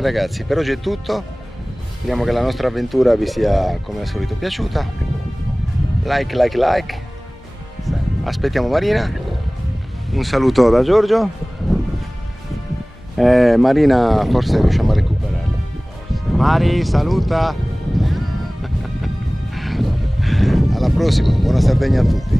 bene ragazzi, per oggi è tutto. Speriamo che la nostra avventura vi sia come al solito piaciuta. Like. Aspettiamo Marina. Un saluto da Giorgio. Marina forse riusciamo a recuperarla. Mari, saluta. Alla prossima, buona Sardegna a tutti.